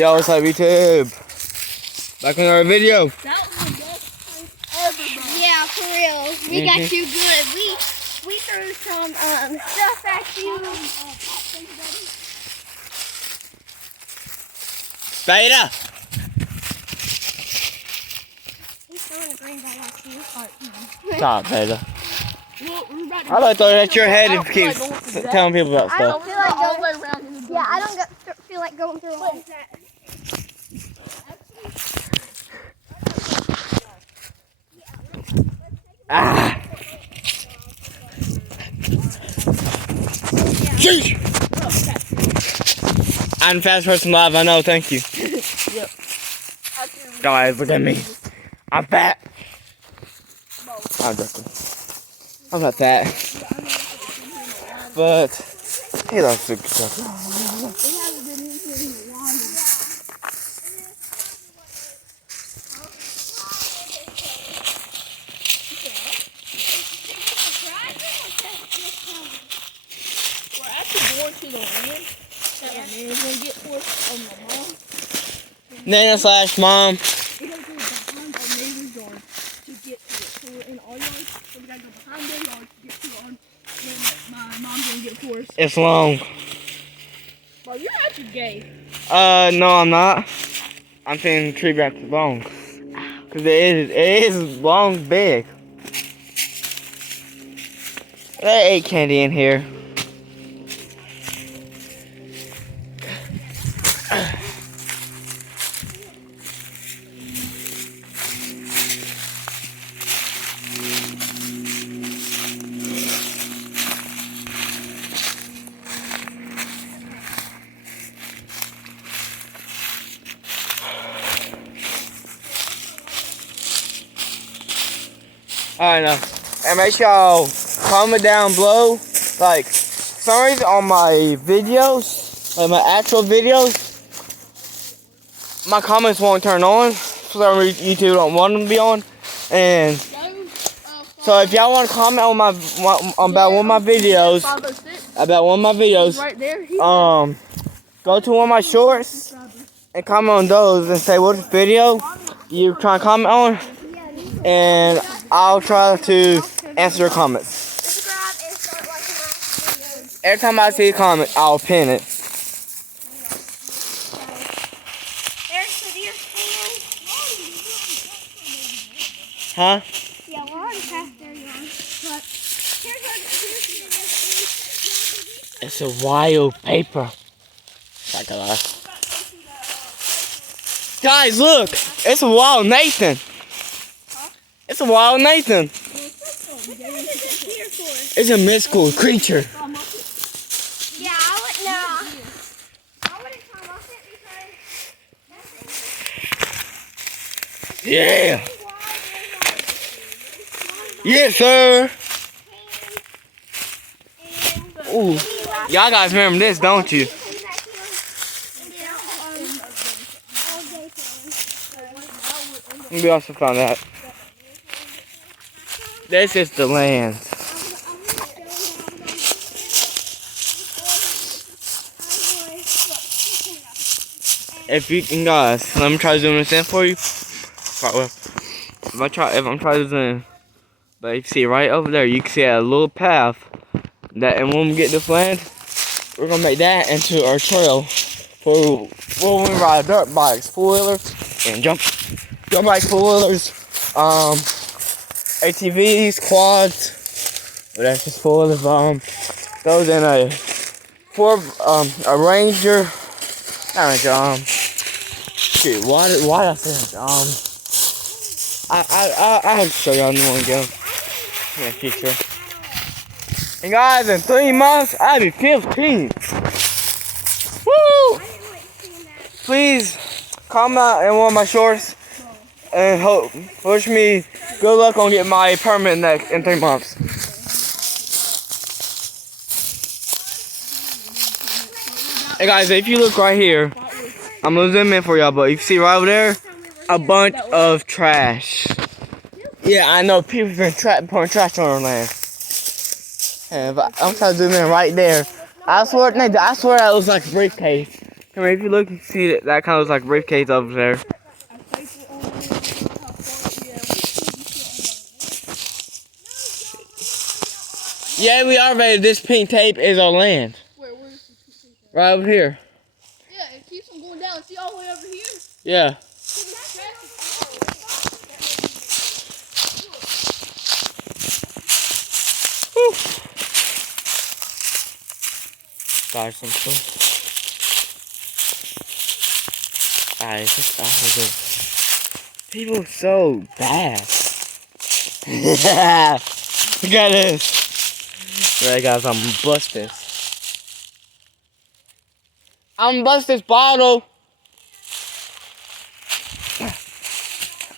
Yo, what's up, YouTube? Back on our video. That was the best place ever, bro. Yeah, for real. We got you good. We threw some stuff at you. Beta. He's throwing a green ball at you. Stop, Beta. Well, we're about to I like throwing at your head I and don't keep feel like going telling people about I don't stuff. feel like all the going. way around in the Yeah, I don't feel like going through all that. Ah! Sheesh! I'm fast person live, I know, thank you. Guys, look at me. I'm fat. I'm joking. I'm not fat. But he loves to stuff. We're actually going to the land that my man is going to get for us on my mom. Nana slash mom. We're going to go behind our neighbor's yard to get to it. So we're in our yard, so we got to go behind their yard to get to our and my mom's going to get for us. It's long. Bro, you're actually gay. No, I'm not. I'm saying tree wrapped long. Cause it is long, big. There ain't candy in here. I know. And make sure y'all comment down below. Like, for some reason on my videos, like my actual videos, my comments won't turn on. For some reason, YouTube don't want them to be on. And so if y'all want to comment on about one of my videos, 506. Right there. go to one of my shorts and comment on those and say what video you're trying to comment on, and I'll try to answer your comments. Subscribe and start watching my videos. Every time I see a comment, I'll pin it. There's the deer stand. Huh? Yeah, we're already past their yard. But here's our deer stand. It's a wild paper. Not gonna lie. Guys, look! It's a wild Nathan. It's a wild Nathan. It's a mystical creature. Yeah, I wouldn't know. I wouldn't come off it because Yeah. Yes, sir. Ooh. Y'all guys remember this, don't you? We also found that. This is the land. If you can, guys, let me try to zoom this in for you. Right, well, if I'm trying to zoom in, but you can see right over there, you can see a little path. That, and when we get this land, we're gonna make that into our trail for when we ride dirt bikes, 4-wheelers, and jump bikes, 4-wheelers, ATVs, quads. But that's just full of those in a Ranger. Not a shoot, why did I say that? I have to show y'all new one go in the future. And guys, in 3 months, I'll be 15. Woo! Please comment in one of my shorts and wish me good luck on getting my permit in 3 months. Hey guys, if you look right here, I'm gonna zoom in for y'all, but you can see right over there, a bunch of trash. Yeah, I know people been pouring trash on our land. And I'm trying to zoom in right there. I swear that looks like a briefcase. I mean, if you look, you can see that kind of looks like a briefcase over there. I think we're on how far, yeah, we should be sitting Yeah, we are ready. This pink tape is our land. where's the people? Right over here. Yeah, it keeps on going down. See all the way over here? Yeah. Whew. Guys, some cool. Guys, this awful. People are so bad. Look at this. Alright, guys, I'm gonna bust this. I'm gonna bust this bottle.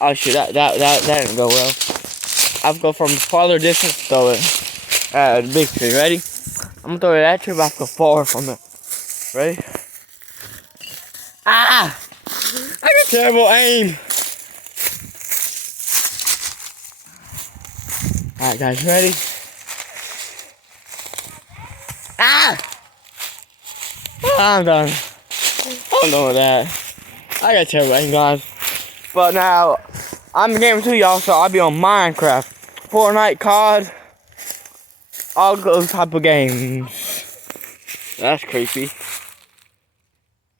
Oh shit, that didn't go well. I'll go from farther distance to throw it at the big tree. Ready? I'm gonna throw it at you, but I have to go far from it. Ready? Ah! I got terrible aim. Alright guys, ready? Ah! I'm done. I'm done with that. I got terrible aim, guys. But now, I'm a gamer too, y'all, so I'll be on Minecraft, Fortnite, COD, all those type of games. That's creepy.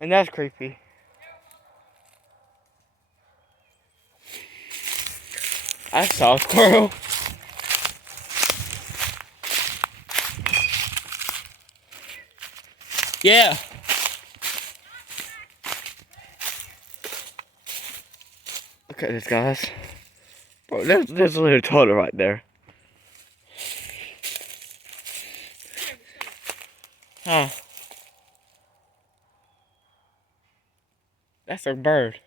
And that's creepy. I saw a squirrel. Yeah. Look at this, guys. Bro, there's a little toilet right there. Huh. That's a bird.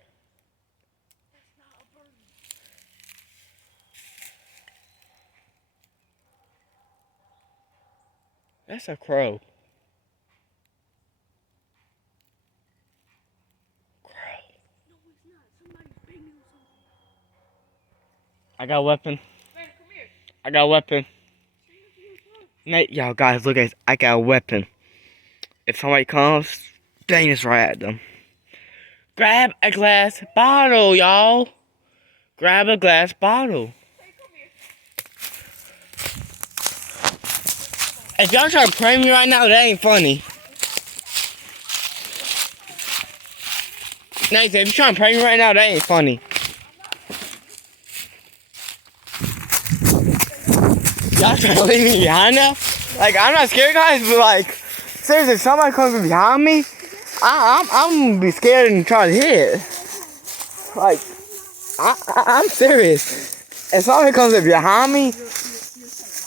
That's a crow. I got a weapon. Man, come here. I got a weapon. Nate, y'all guys, look at this. I got a weapon. If somebody comes, dang this right at them. Grab a glass bottle, y'all. Grab a glass bottle. Hey, come here. If y'all try to prank me right now, that ain't funny. Nate, if you're trying to prank me right now, that ain't funny. Y'all trying to leave me behind now? Like, I'm not scared, guys, but like, seriously, if somebody comes behind me, I'm gonna be scared and try to hit. Like, I'm serious. If somebody comes up behind me,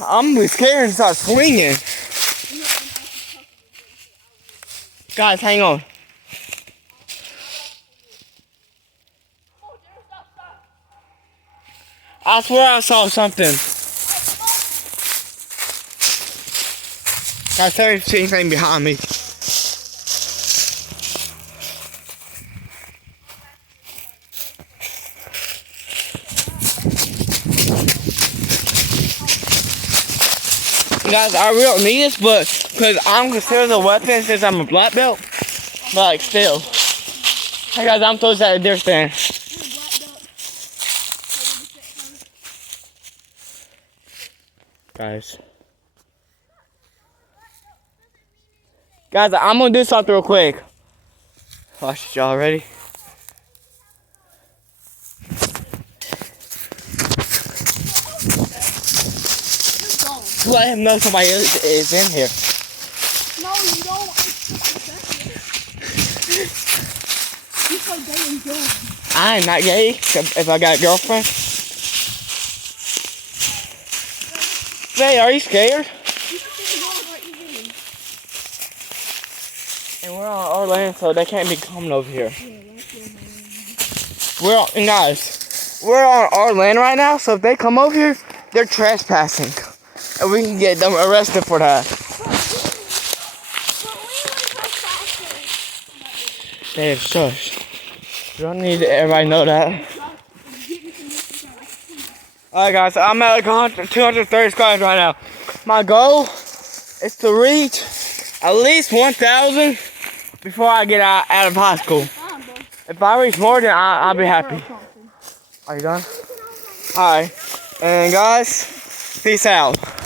I'm gonna be scared and start swinging. Guys, hang on. I swear I saw something. Guys, tell me if you see anything behind me. Guys, I really don't need this, but because I'm considered a weapon since I'm a black belt. But like, still. Hey guys, I'm close at a deer stand. Guys, I'm gonna do something real quick. Watch it, y'all ready? Let him know somebody is in here. No, you don't. You're so gay and good. I am not gay if I got a girlfriend. Hey, are you scared? And we're on our land, so they can't be coming over here. We're on our land right now, so if they come over here, they're trespassing. And we can get them arrested for that. Hey, shush. You don't need everybody to know that. Alright guys, so I'm at like 230 squares right now. My goal is to reach at least 1,000 before I get out of high school. Fine, bro. If I reach more, then I'll be happy. Are you done? Alright. And guys, peace out.